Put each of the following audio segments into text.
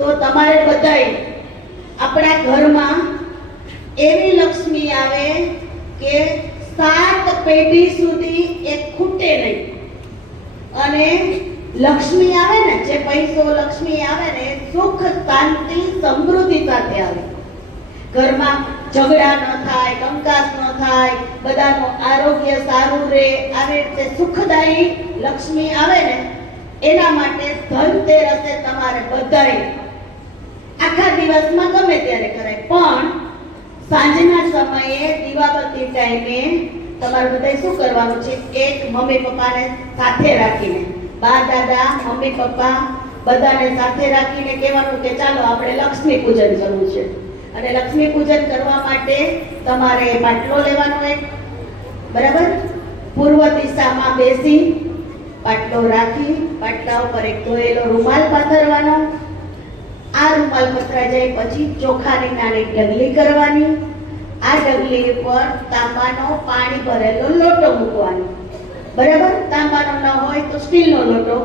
તો તમારે બધાય આપણા ઘરમાં એવી લક્ષ્મી આવે કે 7 પેઢી સુધી એ ખૂટે નહીં. અને લક્ષ્મી આવે ને, જે પૈસો લક્ષ્મી આવે ને, સુખ શાંતિ સમૃદ્ધિ સાથે આવે. ઘરમાં ઝઘડા ન થાય, કંકાસ ન થાય, બધાનું આરોગ્ય સારું રહે, આવી રીતે સુખદાયી લક્ષ્મી આવે ને, એના માટે ધનતેરસે તમારે બધાય આખા દિવસમાં ગમે ત્યારે કરાય, પણ સાંજના સમયે દીવાબત્તી ટાઈમે તમારે બધાય શું કરવાનું છે? એક મમ્મી પપ્પાને સાથે રાખીને, બા દાદા મમ્મી પપ્પા બધાને સાથે રાખીને કહેવાનું કે ચાલો આપણે લક્ષ્મી પૂજન કરવું છે. અને લક્ષ્મી પૂજન કરવા માટે તમારે પાટલો લેવાનો એક, બરાબર? પૂર્વ દિશામાં બેસી પાટલો રાખી પાટલા ઉપર એક ધોયેલો રૂમાલ પાથરવાનો. આ રૂમાલ પથરાઈ જાય પછી ચોખાની નાની ડગલી કરવાની. આ ડગલી ઉપર તાંબાનો પાણી ભરેલો લોટો મૂકવાનો, બરાબર? તાંબાનો ન હોય તો સ્ટીલનો લોટો,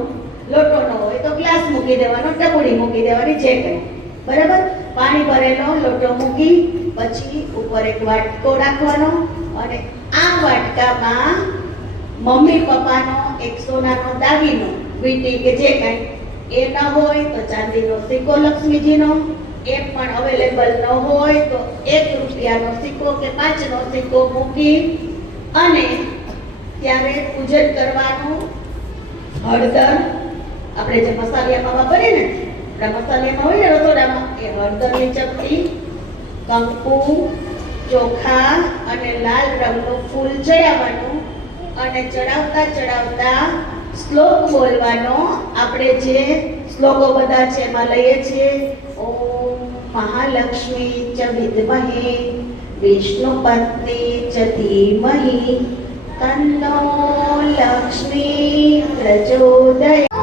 લોટો ન હોય તો ગ્લાસ મૂકી દેવાનો, ટપુડી મૂકી દેવાની, જે કંઈ, બરાબર? પાણી ભરેલો લોટો મૂકી પછી ઉપર એક વાટકો રાખવાનો અને આ વાટકામાં મમ્મી પપ્પાનો એક સોનાનો દાગીનો, વીંટી કે જે કંઈ, એ ન હોય તો ચાંદીનો સિક્કો લક્ષ્મીજીનો, એ પણ અવેલેબલ ન હોય તો 1 રૂપિયાનો સિક્કો કે 5નો સિક્કો મૂકી અને ત્યારે પૂજન કરવાનું. હળદર, આપણે જે મસાલિયામાં વાપરીએ ને, આપણા મસાલિયામાં હોય ને રસોડામાં, એ હળદરની ચપટી, કંકુ, ચોખા અને લાલ રંગનું ફૂલ ચડાવવાનું. અને ચડાવતા શ્લોક બોલવાનો. આપણે જે શ્લોકો બધા છે એમાં લઈએ છીએ, ઓમ મહાલક્ષ્મી ચ વિદ્મહે વિષ્ણુ પત્ની ચ ધીમહિ તન્નો લક્ષ્મી પ્રચોદયાત્.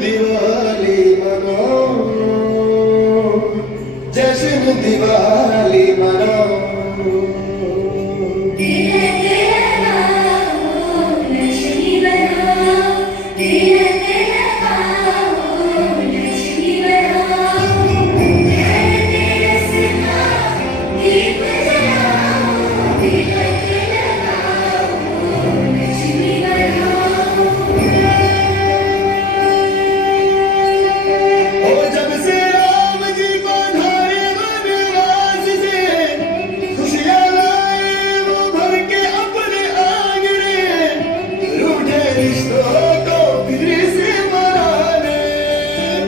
दिवाली मनो जश्न दिवाली मनाओ। जब से राम जी पधारे वनवास से, खुशियाँ लाए वो भर के अपने आंगने, रूठे रिश्तों को फिर से मनाने,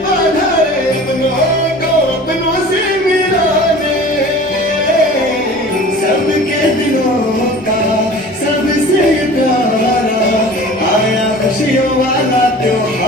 पधारे अपनों को अपनों से मिलाने। सबके दिलों का सबसे प्यारा आया खुशियों वाला त्योहार।